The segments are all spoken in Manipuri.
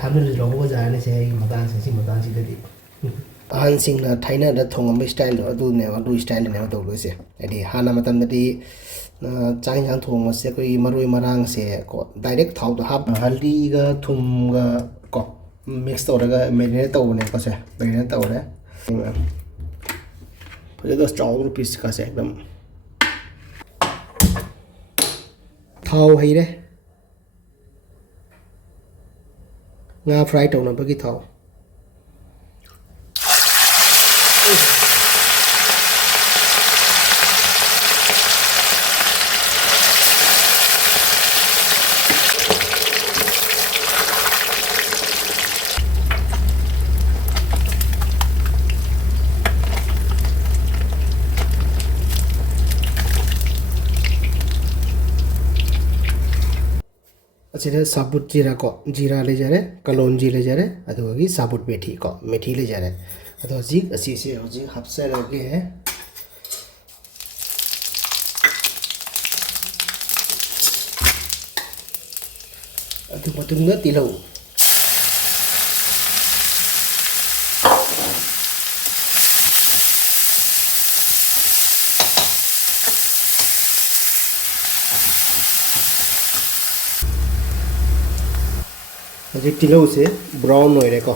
ꯊꯥꯝꯅꯁꯨ ꯂꯧꯕꯒ ꯆꯥꯔꯅꯤꯁꯦ ꯑꯩꯒꯤ ꯃꯇꯥꯡꯁꯦ ꯁꯤ ꯃꯇꯥꯡꯁꯤꯗꯗꯤ ꯑꯍꯟꯁꯤꯡꯅ ꯊꯥꯏꯅꯗ ꯊꯣꯡꯉꯝꯕ ꯁ꯭ꯇꯥꯏꯜꯗꯣ ꯑꯗꯨꯅꯦꯕ ꯑꯗꯨ ꯁ꯭ꯇꯥꯏꯜꯗꯅꯦꯕ ꯇꯧꯗꯣꯏꯁꯦ ꯍꯥꯏꯗꯤ ꯍꯥꯟꯅ ꯃꯇꯝꯗꯗꯤ ꯆꯥꯛ ꯏꯟꯁꯥꯡ ꯊꯣꯡꯕꯁꯦ ꯑꯩꯈꯣꯏꯒꯤ ꯃꯔꯣꯏ ꯃꯔꯥꯡꯁꯦ ꯀꯣ ꯗꯥꯏꯔꯦꯛ ꯊꯥꯎꯗ ꯍꯥꯞ ꯍꯜꯗꯤꯒ ꯊꯨꯝꯒ ꯀꯣ ꯃꯤꯛꯁ ꯇꯧꯔꯒ ꯃꯦꯔꯤꯅꯦꯠ ꯇꯧꯕꯅꯦꯕꯀꯣ ꯁꯦ ꯃꯦꯔꯤꯅꯦꯠ ꯇꯧꯔꯦ ꯐꯖꯅ ꯆꯥꯎꯕ ꯄꯤꯁꯀꯁꯦ एकदम ꯊꯥꯎ ꯍꯩꯔꯦ ꯉꯥ ꯐ꯭ꯔꯥꯏ ꯇꯧꯅꯕꯒꯤ ꯊꯥꯎ ꯑꯁꯤꯗ sabut jeera ꯀꯣ jeera ꯂꯩꯖꯔꯦ Klaunji ꯂꯩꯖꯔꯦ ꯑꯗꯨꯒꯤ sabut methi ꯀꯣ methi ꯂꯩꯖꯔꯦ ꯑꯗꯣ ꯍꯧꯖꯤꯛ ꯑꯁꯤꯁꯦ ꯍꯧꯖꯤꯛ ꯍꯥꯞꯆꯔꯒꯦ ꯑꯗꯨ ꯃꯇꯨꯡꯗ ꯇꯤꯜꯍꯧ हजी तिलौ से ब्राउन हो रहे को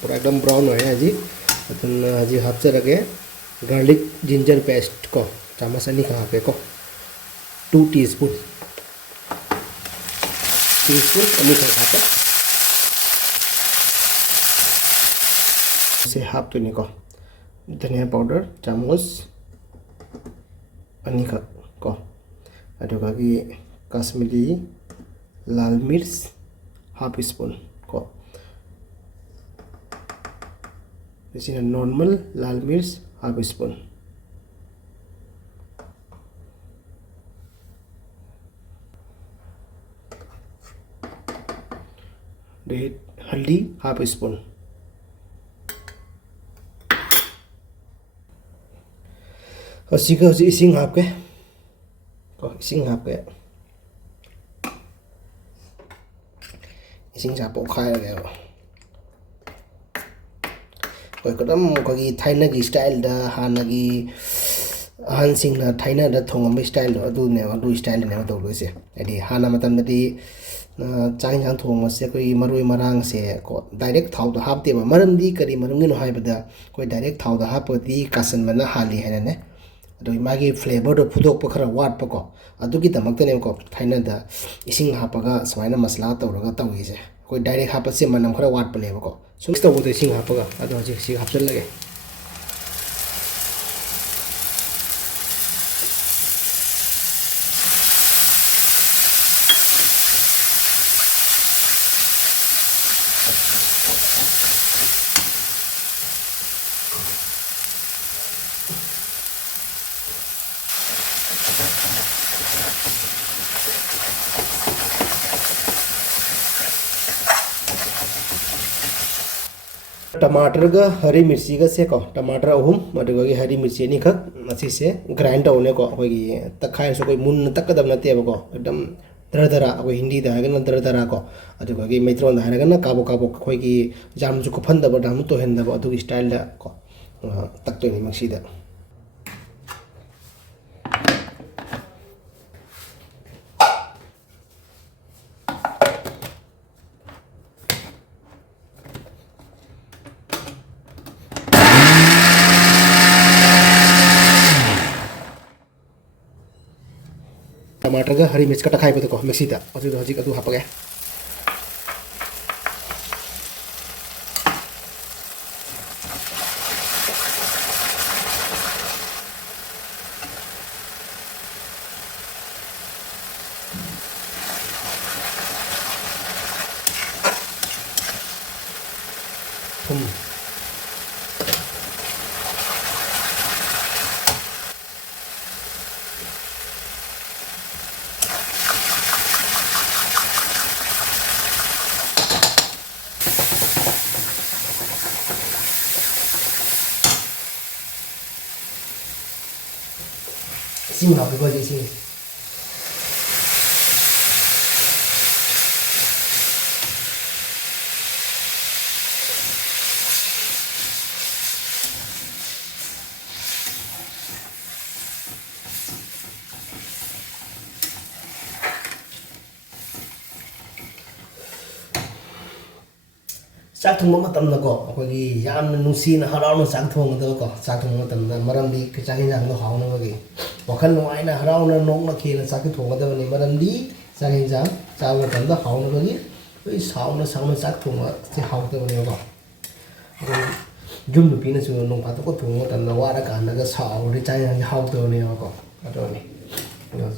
पूरा एकदम ब्राउन हो रहे हजी हजी हापचरगे गार्लिक जिंजर पेस्ट को चम्मच अनी हापे को 2 टीस्पून अनी हापे से हाप तो को धनिया पाउडर चम्मच अनी को अदुगागी कश्मीरी लाल मिर्च हाफ स्पून को इसी नॉर्मल लाल मिर्च हाफ स्पून हल्दी हाफ स्पून इसिंग हापके को इसिंग हापके इसिंग चा पोखायगे कोई कदम कोई थाइना की स्टाइल दा हाना की अहनसिंगना थाइना दा थोंगम स्टाइल अदुने अदु स्टाइल ने तौलोसे हाइदि हाना मतमदि चाक इंसांग थोंगमसे कोई मरोई मरांग से को डायरेक्ट थाव दा हापतेबा मरमदि करी मरमगिनो हाइबदा कोई डायरेक्ट थाव दा हापदि कासन मना हाली हैने अदु मागी फ्लेवर दो फुदोक खरा वाट पको अदुगी दमकतने को थाइना दा इसिंग हापगा समाइना मसला तौरगा तौगिसे कोई डायरेक्ट हापसे मनम खरा वाट पनेबको सुमिस तौबो इसिंग हापगा अदु हजि सि हापचलगे टमाटर का हरी मिर्ची का से को टमाटर अहुम मदुगी हरी मिर्ची नि खक मसी से ग्राइंड होने को होगी तखाय सो कोई मुन तकदम नते को एकदम दरदरा कोई हिंदी दा है दरदरा को अदुगी मैत्रोन दा है काबो काबो कोई जाम जो फन दब दाम तो हेन दब अदुगी स्टाइल दा को तक तो नि मक्सी दा टमाटर का हरी मिर्च का टखाई पे देखो मिक्सी दा और हजी अदु हापगे इसिंग हापगो इसिंग ꯆꯥꯛ ꯊꯣꯡꯕ ꯃꯇꯝꯗꯀꯣ ꯑꯩꯈꯣꯏꯒꯤ ꯌꯥꯝꯅ ꯅꯨꯡꯁꯤꯅ ꯍꯔꯥꯎꯅ ꯆꯥꯛ ꯊꯣꯡꯒꯗꯕꯀꯣ ꯆꯥꯛ ꯊꯣꯡꯕ ꯃꯇꯝꯗ ꯃꯔꯝꯗꯤ ꯆꯥꯛ ꯌꯦꯟꯁꯥꯡꯗꯣ ꯍꯥꯎꯅꯕꯒꯤ ꯋꯥꯈꯜ ꯅꯨꯡꯉꯥꯏꯅ ꯍꯔꯥꯎꯅ ꯅꯣꯛꯅꯈꯤꯅ ꯆꯥꯛꯇꯤ ꯊꯣꯡꯒꯗꯕꯅꯤ ꯃꯔꯝꯗꯤ ꯆꯥꯛ ꯌꯦꯟꯁꯥꯡ ꯆꯥꯕ ꯃꯇꯝꯗ ꯍꯥꯎꯅꯕꯒꯤ ꯑꯩꯈꯣꯏ ꯁꯥꯎꯅ ꯆꯥꯛ ꯊꯣꯡꯕꯁꯦ ꯍꯥꯎꯇꯕꯅꯦꯕꯀꯣ ꯌꯨꯝ ꯅꯨꯄꯤꯅꯁꯨ ꯅꯣꯡ ꯐꯥꯗꯣꯛꯀ ꯊꯣꯡꯕ ꯃꯇꯝꯗ ꯋꯥꯔꯀꯥꯟꯗꯒ ꯁꯥꯎꯔꯗꯤ ꯆꯥꯛ ꯌꯦꯟꯁꯥꯡꯁꯦ ꯍꯥꯎꯇꯕꯅꯦꯕꯀꯣ ꯑꯗꯨꯅꯤ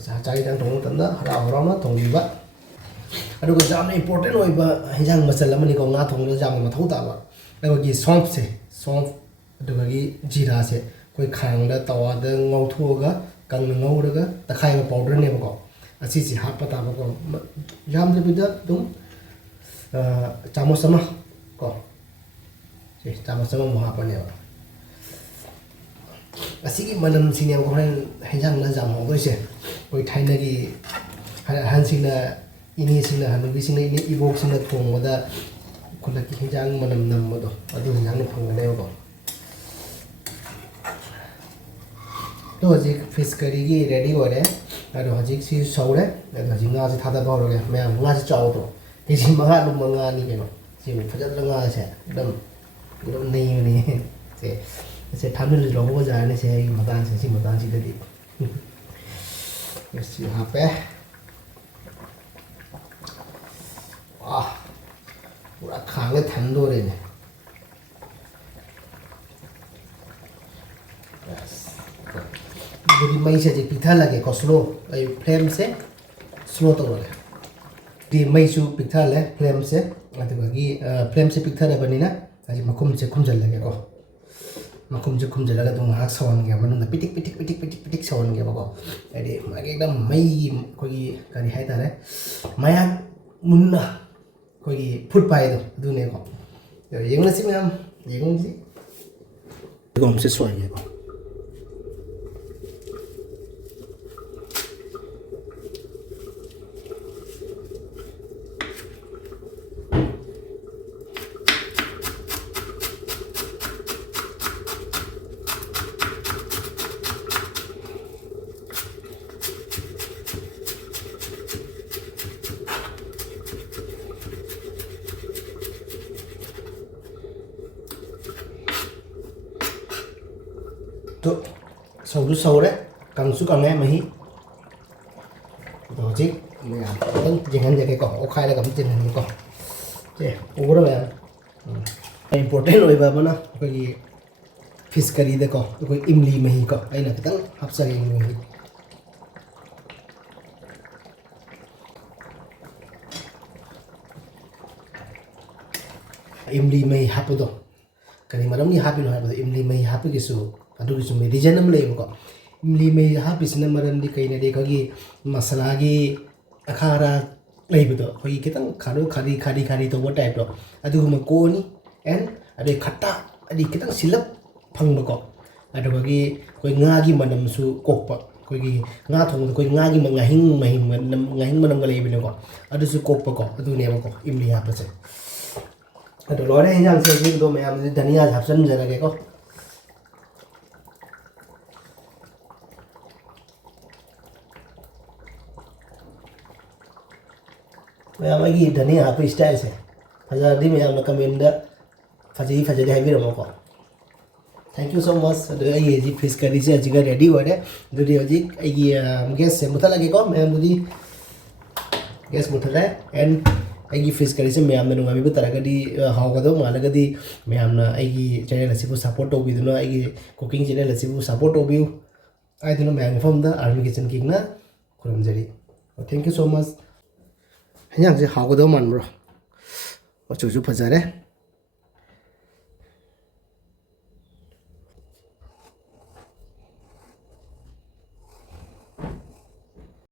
ꯆꯥꯛ ꯌꯦꯟꯁꯥꯡ ꯊꯣꯡꯕ ꯃꯇꯝꯗ ꯍꯔꯥꯎꯅ ꯊꯣꯡꯕꯤꯕ ꯑꯗꯨꯒ ꯌꯥꯝꯅ ꯏꯝꯄꯣꯔꯇꯦꯟ ꯑꯣꯏꯕ ꯌꯦꯟꯁꯥꯡ ꯃꯆꯜ ꯑꯃꯅꯤꯀꯣ ꯉꯥ ꯊꯣꯡꯕꯗ ꯌꯥꯝꯅ ꯃꯊꯧ ꯇꯥꯕ ꯑꯩꯈꯣꯏꯒꯤ ꯁꯣꯝꯐꯁꯦ ꯁꯣꯝꯐ ꯑꯗꯨꯒꯤ ꯖꯤꯔꯥꯁꯦ ꯑꯩꯈꯣꯏ ꯈꯥꯡꯗ ꯇꯋꯥꯗ ꯉꯧꯊꯣꯛꯑꯒ ꯀꯪꯅ ꯉꯧꯔꯒ ꯇꯛꯈꯥꯏꯕ ꯄꯥꯎꯗꯔꯅꯦꯕꯀꯣ ꯑꯁꯤꯁꯦ ꯍꯥꯞꯄ ꯇꯥꯕꯀꯣ ꯌꯥꯝꯗꯕꯤꯗ ꯑꯗꯨꯝ ꯆꯥꯃꯁ ꯑꯃ ꯀꯣ ꯆꯥꯃꯁ ꯑꯃꯃꯨꯛ ꯍꯥꯞꯄꯅꯦꯕ ꯑꯁꯤꯒꯤ ꯃꯅꯝꯁꯤꯅꯦꯕ ꯍꯣꯔꯦꯟ ꯌꯦꯟꯁꯥꯡꯅ ꯌꯥꯝ ꯍꯥꯎꯗꯣꯏꯁꯦ ꯑꯩꯈꯣꯏ ꯊꯥꯏꯅꯒꯤ ꯑꯍꯟꯁꯤꯡꯅ ꯏꯅꯦꯁꯤꯡꯅ ꯍꯅꯨꯕꯤꯁꯤꯡꯅ ꯏꯕꯣꯛꯁꯤꯡꯅ ꯊꯣꯡꯕꯗ ꯈꯨꯠꯂꯛꯀꯤ ꯌꯦꯟꯁꯥꯡ ꯃꯅꯝ ꯅꯝꯕꯗꯣ ꯑꯗꯨ ꯌꯦꯟꯁꯥꯡꯅ ꯐꯪꯒꯅꯦꯕꯀꯣ ꯑꯗꯣ ꯍꯧꯖꯤꯛ ꯐꯤꯁ ꯀꯔꯤꯒꯤ ꯔꯦꯗꯤ ꯑꯣꯏꯔꯦ ꯑꯗꯣ ꯍꯧꯖꯤꯛ ꯁꯤ ꯁꯧꯔꯦ ꯑꯗꯣ ꯍꯧꯖꯤꯛ ꯉꯥꯁꯦ ꯊꯥꯗꯕ ꯍꯧꯔꯒꯦ ꯃꯌꯥꯝ ꯉꯥꯁꯦ ꯆꯥꯎꯗ꯭ꯔꯣ ꯀꯦꯖꯤ 5 ꯂꯨꯝꯕ ꯉꯥꯅꯤ ꯀꯩꯅꯣ ꯁꯤ ꯐꯖꯅ ꯉꯥꯁꯦ ꯑꯗꯨꯝ ꯅꯩꯕꯅꯤ ꯁꯦ ꯊꯥꯃꯤꯜꯂꯁꯨ ꯕꯖꯥꯔꯅꯤ ꯁꯦ ꯑꯩꯒꯤ ꯃꯇꯥꯡꯁꯦ ꯁꯤ ꯃꯇꯥꯡꯁꯤꯗꯗꯤ ꯁꯤ ꯍꯥꯞꯄꯦ पूरा खाने ठंडो रहे मई से पिथा लगे को स्लो फ्लेम से स्लो तो लगे मई चु पिथा ले फ्लेम से फ्लेम से पिथा बनीना मकुम से खुमजल लगे को मकुम से खुमजल ꯉꯥꯏꯍꯥꯛ ꯁꯧꯍꯟꯒꯦ ꯃꯅꯨꯡꯗ ꯄꯤꯇꯤꯛ ꯄꯤꯇꯤꯛ ꯁꯧꯍꯟꯒꯦꯕꯀꯣ ꯍꯥꯏꯗꯤ ꯃꯥꯒꯤ एकदम ꯃꯩꯒꯤ ꯑꯩꯈꯣꯏꯒꯤ ꯀꯔꯤ ꯍꯥꯏꯇꯥꯔꯦ ꯃꯌꯥꯛ ꯃꯨꯟꯅ ꯑꯩꯈꯣꯏꯒꯤ ꯐꯨꯠꯄ ꯍꯥꯏꯗꯣ ꯑꯗꯨꯅꯦꯀꯣ ꯌꯦꯡꯉꯁꯤ ꯃꯌꯥꯝ ꯌꯦꯡꯉꯁꯤ ꯒꯣꯝꯁꯦ ꯁꯣꯏꯒꯦꯀꯣ तो सौदु सौरे कंगसु कंगे मही तो हजिक मैं एकदम जेंगन जगह को ओखाय लगा हम जेंगन को जे ओगरो मैं इम्पोर्टेंट होय बा बना कोई फिश करी दे को कोई इमली मही को आइना खतंग हफ्सगे मही इमली मही हापदो करी मरम नि हापिनो हापदो इमली मही हापगिसु अदुगिसु मे रीजन अम लेबको इमली मही हापिसना मरमदि कइना दे खगी मसालागी अखारा लेबदो खगी खितंग खारी तो वो टाइप रो अदुगुम कोनी एंड अदे खट्टा अदि खितंग सिलप फंगबको अदुगि कोई ngaगी मनमसु कोकपा कोई nga थोंग कोई ngaगी ngaहिंग मनम लेबनको अदुसु कोकपको अदुनेबको इमली हापसे अदो लोरे हिंजांग से जिग दो मैम धनिया हापसन जरगे को मैम आगी धनिया हाप स्टाइल से फजादी मैम ना कमेंट फजदी हाइबिरमको थैंक यू सो मच अदो आई जी फिश करी से जिगा रेडी होरे दुदी हजि आगी गैस से मुथा लगे को मैम दुदी गैस मुथा एंड आगी फिश करी से मैम ना नुगाबी तरगदी हावगदो मालगदी मैम ना आगी चैनल असिबु सपोर्ट तोबिदुना आगी कुकिंग चैनल असिबु सपोर्ट तोबिउ आइदुना मैम फम दा आर्मी किचन किंग ना खुरमजरी थैंक यू सो मच हिंजांग से हावगदो मानब्रो अचुजु फजारे